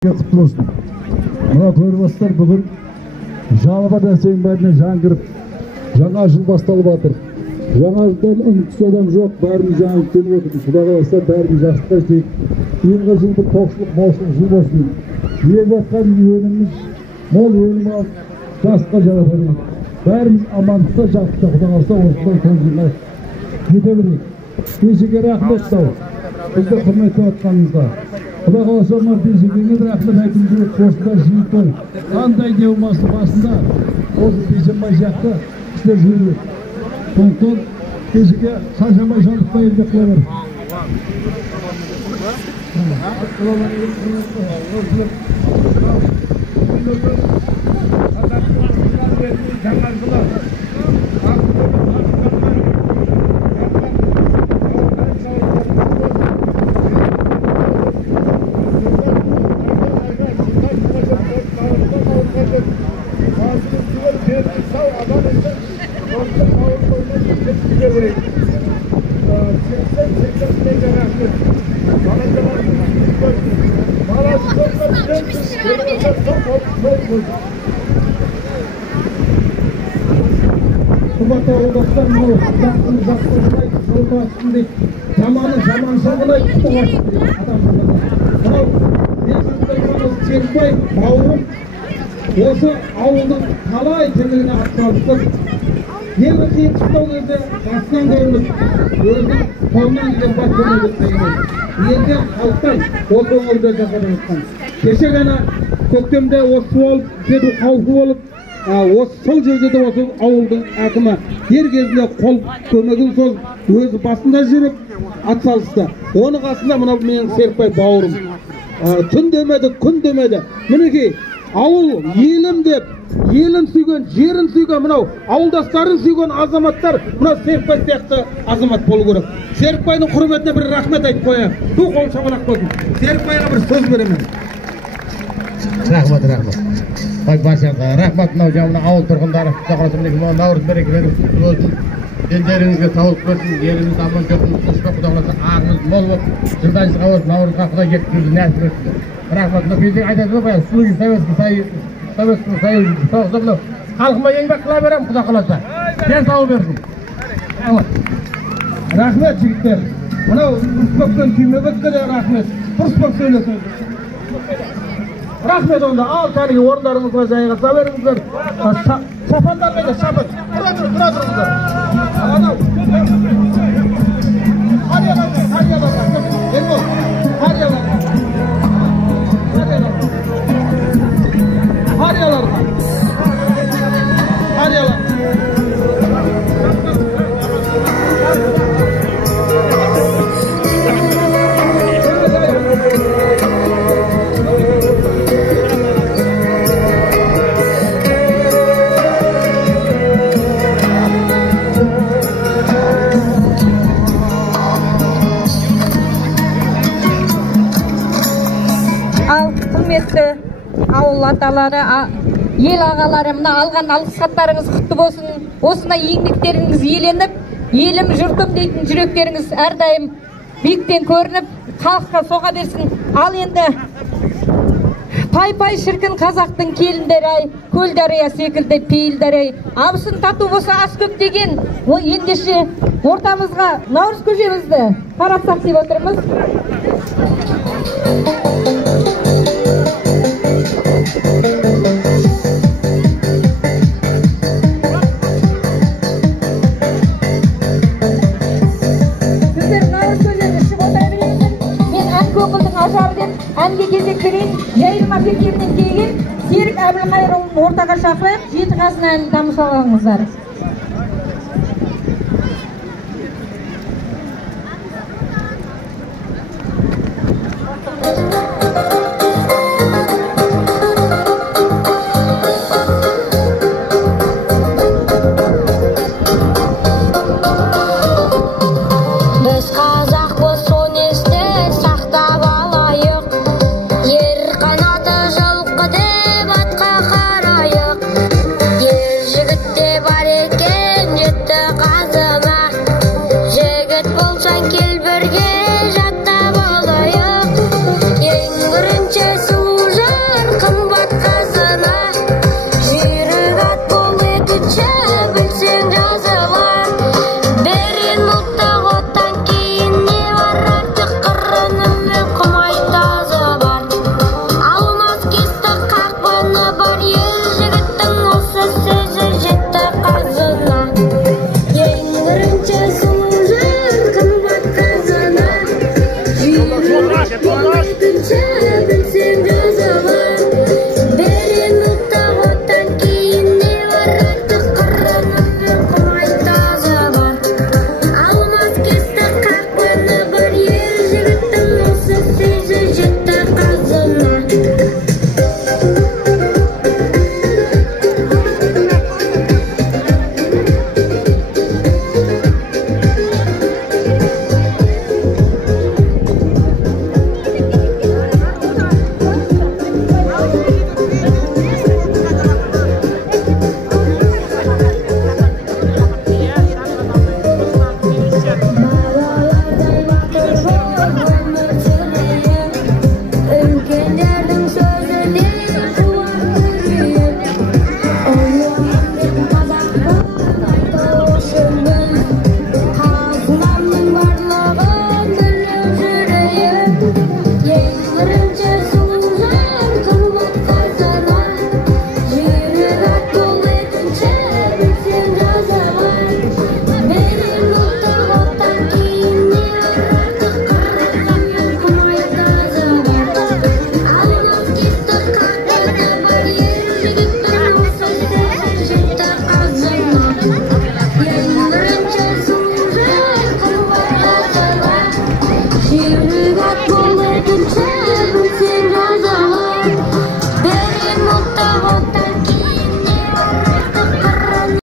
Құтты болсын. Мына көріп бүгін жалпы дәсең бәріне жаңғырып, жаңа жыл басталып жатыр. Жаңа жылдан үмітсіз адам жоқ, бәріміз жаңа келіп отырмыз. Құдай қаласа бәріміз жақсылыққа жетейік. Биылғы жыл бір тоқшылық, молшылық жыл болсын. Егіп жатқан өніміміз мол өнім алып, жасқа жаратайық. Бәріміз амандықта, жақсылықта, Құдай қаласа осыдан сол жылға жете берейік. Кешеге рахмет сау. Бізді құрметтеп жатқаныңызға. Құдай қаласа Бейсекеңе рахмет айтып жүрек осында жиын той. Қандай не болмасын басында осы Бейсенбай жақты кісілер жүреді. Сондықтан Бейсеке шаршамай жандықпай еңбек қыла бер. Құрметті ауылдастар, заманы жаманшылығын құтыға Серікбай бауырым осы ауылдың қалай тірлігіне атсалысып, небір қиыншылық кезде басынан көрініп, өзінің қолынан келген бас көмегі қайнайды. Енді халықтан осы өңірде жасап жатқан. Кеше ғана көктемде осы су кету қаупі болып, осы сол жерде де осы ауылдың әкімі дер кезінде қол көмегін созып, өзі басында жүріп атсалысты. Оның қасында мынау менің Серікбай бауырым. Түн демеді, күн демеді. Мінекей, ауыл елім деп, елін сүйген, жерін сүйген, мынау ауылдастарын сүйген азаматтар, мынау Серікбай сияқты азамат болу керек. Серікбайдың құрметіне бір рахмет айтып қояйық. Ту қол шапалақ болсын. Серікбайға бір сөз беремін. Рахмет. Баршаңызға рахмет. Мынау жаңа ауыл тұрғындары, Құдай наурыз берекелеріңіз құтты болсын. Елдеріңізге саулық болсын, еліңіз аман жүрсін, Құдай қаласа ағымыз мол болып, жылдан жылға осы наурызға Құдай жеткізуді нәсіп етсін. Рахмет. Біздің айтады ғой, Советский Союз соғысып, мынау халқыма еңбек қыла беремін, Құдай қаласа. Денсаулық берсін. Рахмет жігіттер. Мынау Ұрысбектен Түймебекке де рахмет. Ұрысбек сөйлесін. Рахмет онда, ал кәнігі орындарыңызға жайғаса беріңіздер. Шапандар қайда, шапан. Тұра тұрыңыздар. Анау. Ауыл аталары, ел ағалары, мына алған алғыс хаттарыңыз құтты болсын. Осына еңбектеріңіз еленіп, елім жұртым дейтін жүректеріңіз әрдайым биіктен көрініп, халыққа соға берсін. Ал енді пай шіркін қазақтың келіндері-ай, көл дария секілді пейілдері-ай. Абысын тату болса ас көп деген, ендеше ортамызға наурыз көжемізді қаратсақ деп отырмыз. Әнге кезек берейін, жайылма пекемінен келген Серік Әбілқайырұлын ортаға шақырайық, жеті қасын әнін тамашалаңыздар. Body Ағытта